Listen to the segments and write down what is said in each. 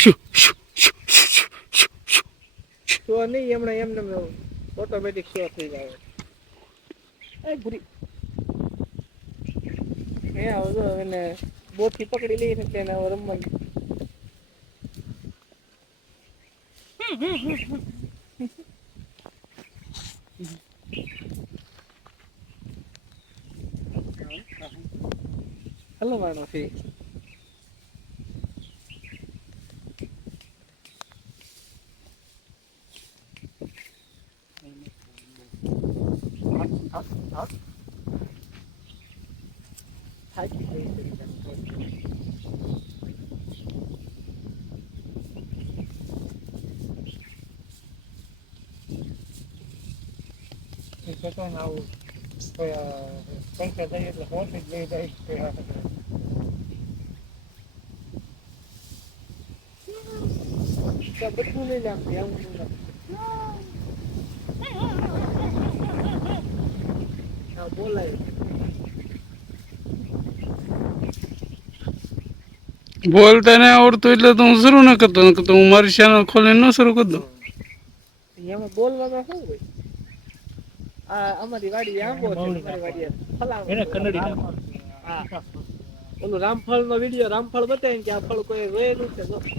શું શું નહીં એમણે એમને ઓટોમેટિક શો થઈ જાય. એ ભૂરી. એ આવો એને બોથી પકડી લઈને રમવાનું. હલવાનો છે થાકી ગઈ છે. એ કહેતો ને આવું કોઈ આ પંચર જાય એટલે પહોંચી જ લઈ જાય કોઈ આ ત્યાં બધું લઈ લે આમ આવું લઈ લે. હા બોલાય બોલતા ને આવડતું એટલે તો હું શરૂ ન કરતો નકર તો હું મારી ચેનલ ખોલીને ન શરૂ કરી દઉં. એમાં બોલવામાં શું હોય? આ અમારી વાડી આંબો છે અમારી વાડી ફલાણું એને કનડી હા. ઓલું રામફળ નો વિડિયો રામફળ બતાવીને કે આ ફળ કોઈ રોયેલું છે તો કોઈ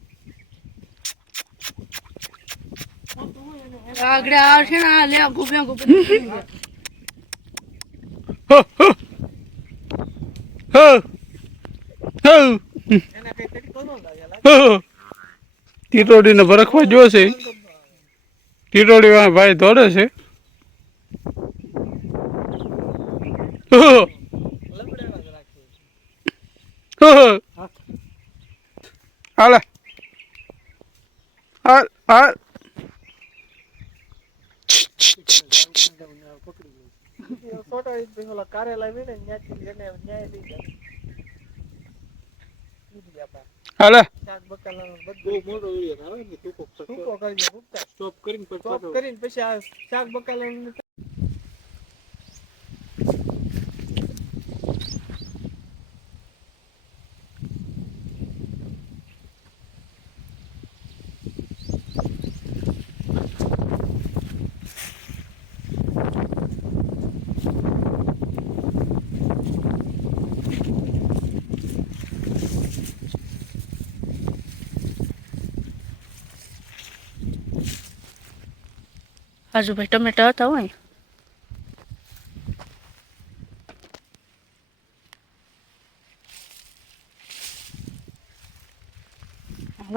આગળ આવશે ને ભરખવા જોશે ટીટોડી વાળા ભાઈ દોડે છે. જ હાલે. હાલ હાલ બીજો ફોટો ઈ ભાઈ ઓલા કારેલા આવી ને ન્યાથી એને ન્યાય લઈ જાય. શાક બકાલા બધું ટૂંકો કરજો, ભૂખતા. સ્ટોપ કરીને પછી Stop કરીને પછી આ શાક બકાલાનું હજુ ભાઈ ટમેટા હતા હોય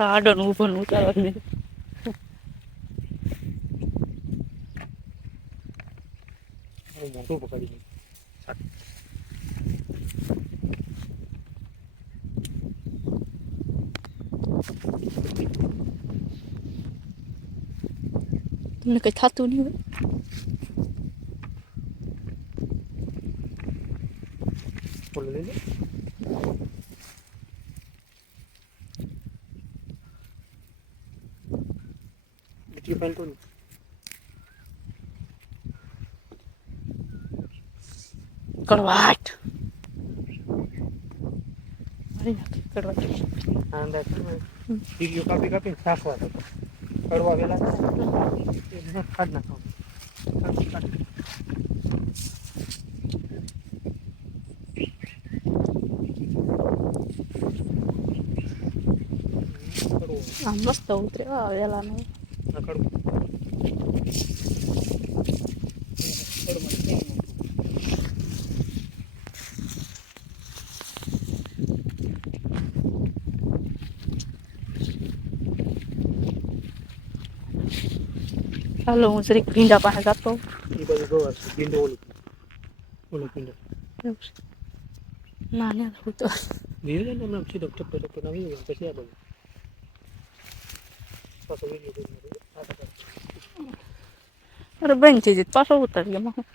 આડો નું ઊભો નું ઉતારવા. મોટું પકડી તમને કંઈ થતું નહીં હોય બીજી ફાઇલ કોની કડવાટ મારી નાખી કડવાટ છે કાપી કાપીને સાફવા દો કડવા વેલા કાઢ નાખો મસ્ત ઉતરે આ વેલા નું આ કડવું. ચાલો હું જરીક ભીંડા પાસે જતો એ બધું જોવા ભીંડો ઓલું ઓલું ભીંડો. ના ના હું તો ધીરે ધીરે હમણાં સીધો ટપ્પે ટપ્પે નવી ગયો પછી આ બધું પાછો વીડિયો. અરે બંધ થઈ જાય પાછો ઉતારી હું.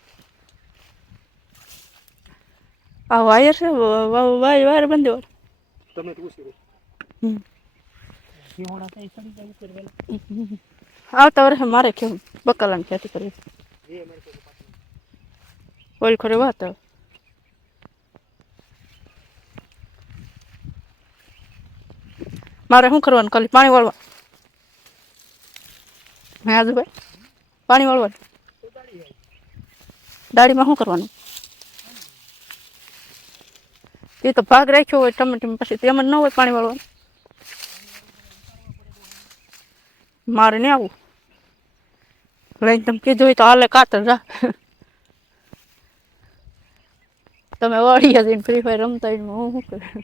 આ વાયર છે વાયર વાયર બંધ હોય તમે તો ઉછી હમ. સિંહોણા થાય સડી જાય ઉપર વહેલા. આવતા વર્ષે મારે કેવું? બકાલાની ખેતી કરવી. ઓલ ખરે વાત? મારે શું કરવાનું ખાલી? પાણી વાળવા. હે આજુભાઈ પાણી વાળવાનું દાડીમાં શું કરવાનું? એ તો ભાગ રાખ્યો હોય ટમેટી પછી તેમ ન હોય પાણી વાળવાનું. મારે નહીં આવું. લઈને તમે કીધું હોય તો હાલે કાતર રા તમે વળી જઈને ફ્રી ફાયર રમતા હું શું કરું?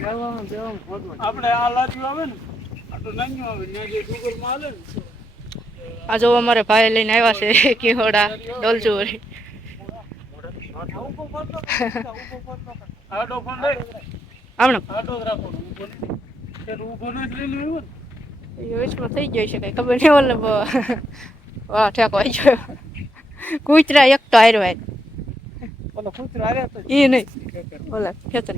આપણે આ લાજુ આવે ને આ તો નાન્યું આવે ત્યાં જે ડુંગરમાં હાલે ને. આ જો અમારે ભાઈ લઈને આવ્યા છે કિહોડા ડોલચુરી. આડો ફોન લઈ. આમણે આડો ઊભો વેચમાં થઈ જાય છે કઈ ખબર નહીં ઓલે વાહ ઠેકો આવી ગયો. કૂતરા એક તો હાર્યો. એ નહીં. ઓલા ખેતર